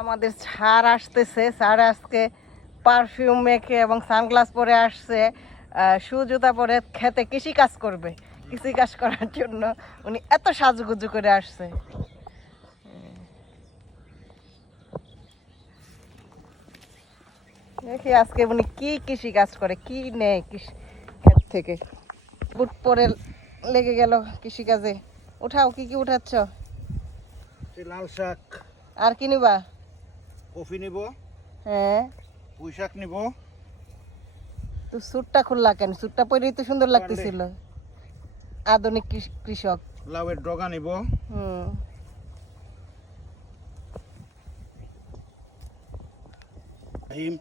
আমাদের ছাড় আসতেছে। স্যার আজকে পারফিউম মেখে এবং সানগ্লাস পরে আসছে। শু জুতা পরে খেতে কৃষি কাজ করবে। কৃষি কাজ করার জন্য উনি এত সাজুগুজু করে আসছে। দেখি আজকে উনি কি কৃষি কাজ করে কি নেয় কৃষি ক্ষেত থেকে। বুট পরে লেগে গেল কৃষি কাজে। উঠাও কি কি উঠাচ্ছ? লাল শাক। আর কি নিবা? কফি নিব হ্যাঁ। পুঁই শাক নিব। তো স্যুটটা খুললা কেন? স্যুটটা পরেই তো সুন্দর লাগতেছিল। আধুনিক কৃষক। লাউয়ের ডগা নিব। হুম। হিম।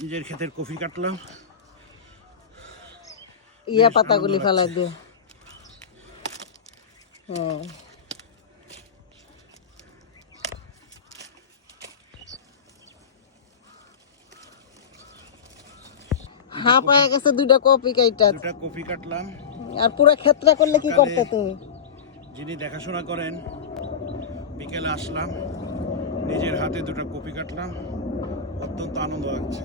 নিজের ক্ষেতের কফি কাটলাম। ইয়া পাতাগুলি ফেলাই দিয়ে হ্যাঁ পায়ে গেছে দুইটা কপি কফি কাটলাম। আর পুরো ক্ষেত্রে করলে কি সকালে- করতে তুমি? যিনি দেখাশোনা করেন বিকেলে আসলাম নিজের হাতে দুটো কপি কাটলাম। অত্যন্ত আনন্দ লাগছে।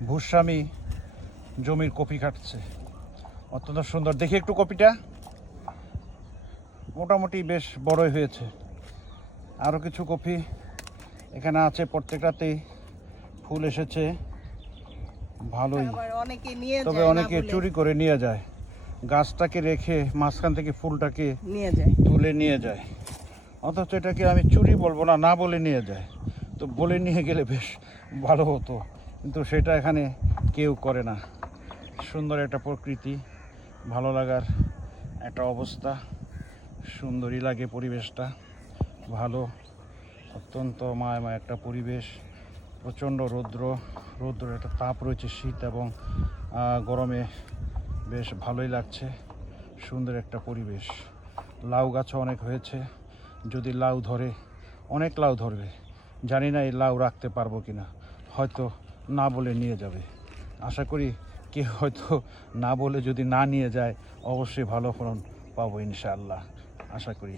ভূস্বামী জমির কপি কাটছে। অত্যন্ত সুন্দর। দেখি একটু কপিটা। মোটামুটি বেশ বড়ই হয়েছে। আরও কিছু কপি এখানে আছে প্রত্যেকটাতেই। ফুল এসেছে। ভালোই। তবে অনেকে চুরি করে নিয়ে যায়। গাছটাকে রেখে মাঝখান থেকে ফুলটাকে নিয়ে যায়। তুলে নিয়ে যায়। অথচ এটাকে আমি চুরি বলব না না বলে নিয়ে যায়। তো বলে নিয়ে গেলে বেশ ভালো হতো। কিন্তু সেটা এখানে কেউ করে না। সুন্দর একটা প্রকৃতি, ভালো লাগার একটা অবস্থা, সুন্দরই লাগে পরিবেশটা, ভালো, অত্যন্ত মায়াময় একটা পরিবেশ, প্রচণ্ড রৌদ্র রৌদ্র একটা তাপ রয়েছে শীত এবং গরমে বেশ ভালোই লাগছে, সুন্দর একটা পরিবেশ। লাউ গাছও অনেক হয়েছে, যদি লাউ ধরে, অনেক লাউ ধরবে, জানি না এই লাউ রাখতে পারব কি না হয়তো না বলে নিয়ে যাবে। আশা করি কেউ হয়তো না বলে যদি না নিয়ে যায় অবশ্যই ভালো ফলন পাবো ইনশাআল্লাহ। আশা করি।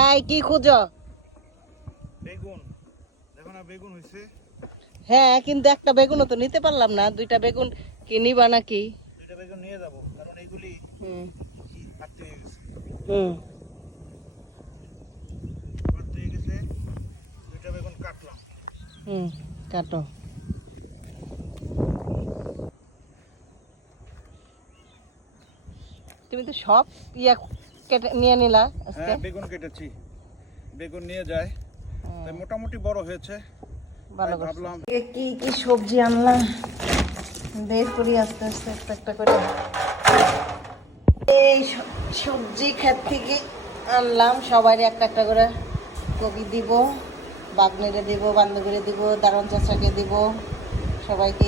এই কি খুঁজো? বেগুন। দেখো না বেগুন হ্যাঁ কিন্তু একটা বেগুনও তো নিতে পারলাম না। দুইটা বেগুন কি নিবা নাকি? দুইটা বেগুন নিয়ে যাব কারণ এইগুলি হুম। হুম কাটতে হয়ে গেছে দুইটা বেগুন কাটলাম হুম কাটো। তুমি তো সব ইয়া কেটে নিয়ে নিলা আজকে। হ্যাঁ বেগুন কেটেছি। বেগুন নিয়ে যায়। তাই মোটামুটি বড় হয়েছে। ভালো ভাবলাম কি কি সবজি আনলাম? বের করি আস্তে আস্তে একটা একটা করে। এই সবজি ক্ষেত থেকে আনলাম। সবাই একটা একটা করে কপি দিব। বাগনেরে দিব বান্ধবীরে দিব দারুণ চাচাকে দিব সবাইকে